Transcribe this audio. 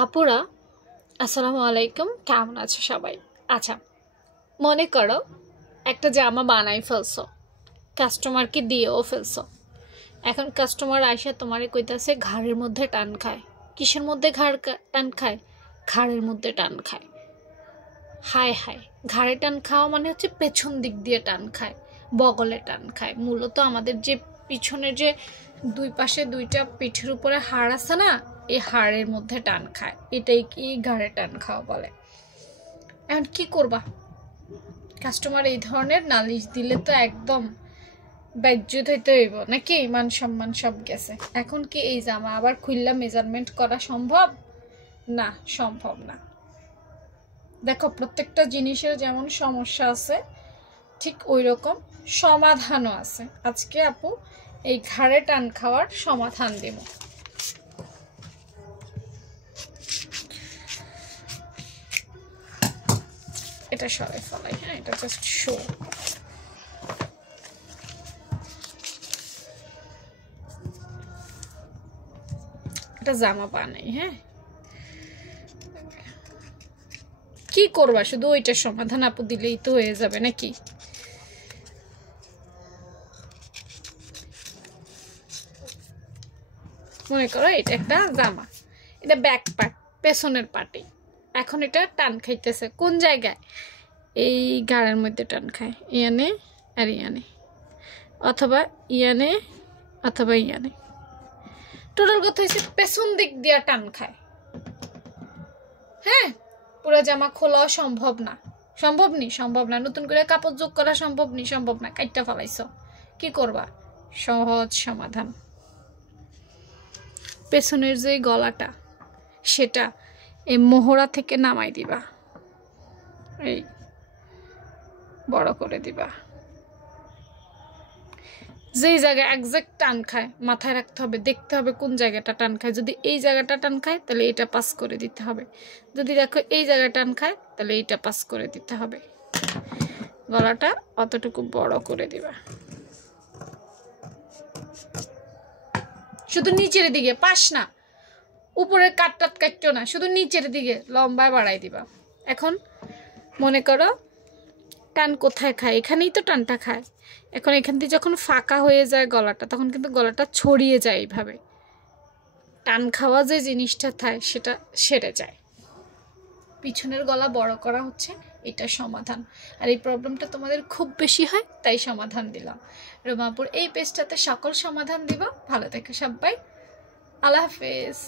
আপুরা আসসালামু আলাইকুম, কেমন আছো সবাই? আচ্ছা, মনে করো একটা জামা বানাই ফেলছো, কাস্টমারকে দিয়েও ফেলছো। এখন কাস্টমার আইসা তোমারে কইতাছে ঘাড়ের মধ্যে টান খায়। কিসের মধ্যে টান খায়? ঘাড়ের মধ্যে টান খায়। হায় হায়, ঘাড়ে টান খাওয়া মানে হচ্ছে পেছন দিক দিয়ে টান খায়, বগলে টান খায়। মূলত আমাদের যে পিছনের যে দুই পাশে দুইটা পিঠের উপরে হাড় আছে না, এই হাড়ের মধ্যে টান খায়, এটাই কি ঘাড়ে টান খাওয়া বলে। এখন কি করবা? কাস্টমার এই ধরনের নালিশ দিলে তো একদম বেজ্জত হইতে হইব নাকি? মান সম্মান সব গেছে। এখন কি এই জামা আবার খুললা মেজারমেন্ট করা সম্ভব? না, সম্ভব না। দেখো, প্রত্যেকটা জিনিসের যেমন সমস্যা আছে, ঠিক ওই রকম সমাধানও আছে। আজকে আপু এই ঘাড়ে টান খাওয়ার সমাধান দেব। এটা সরাই ফেলাই, হ্যাঁ, এটা জাস্ট শো। এটা জামা বানাই, হ্যাঁ, কি করবা? শুধু ওইটার সমাধান আপু দিলেই তো হয়ে যাবে নাকি? মনে করো এটা একটা জামা, এটা ব্যাক পার্ট, পেছনের পার্টে। এখন এটা টান খাইতেছে কোন জায়গায়? এই গাড়ের মধ্যে টান খায়, ইয়ানে আর ইয়ানে, অথবা ইয়ানে অথবা ইয়ানে। টোটাল কথা হচ্ছে পেছন দিক দিয়ে টান খায়। হ্যাঁ, পুরো জামা খোলাও সম্ভব না। সম্ভব না। নতুন করে কাপড় যোগ করা সম্ভব না। কাইটটা ফেলাইছো, কি করবা? সহজ সমাধান। পেছনের যে গলাটা, সেটা এই মোহরা থেকে নামাই দিবা, এই বড় করে দিবা। যেই জায়গায় একজ্যাক্ট টান খায় মাথায় রাখতে হবে, দেখতে হবে কোন জায়গাটা টান খায়। যদি এই জায়গাটা টান খায় তাহলে এটা পাস করে দিতে হবে। যদি দেখো এই জায়গায় টান খায় তাহলে এইটা পাস করে দিতে হবে। গলাটা অতটুকু বড় করে দিবা, শুধু নিচের দিকে, পাশ না, উপরের কাটটাত কাটতো না, শুধু নিচের দিকে লম্বায় বাড়াই দিবা। এখন মনে করো টান কোথায় খায়? এখানেই তো টানটা খায়। এখন এখান থেকে যখন ফাঁকা হয়ে যায় গলাটা, তখন কিন্তু গলাটা ছড়িয়ে যায়। এইভাবে টান খাওয়া যে জিনিসটা থাকে সেটা সেরে যায়। পিছনের গলা বড় করা হচ্ছে এটা সমাধান। আর এই প্রবলেমটা তোমাদের খুব বেশি হয়, তাই সমাধান দিলাম। রোমাপুর এই পেজটাতে সকল সমাধান দিবা। ভালো থেকো সবাই, আল্লাহ হাফেজ।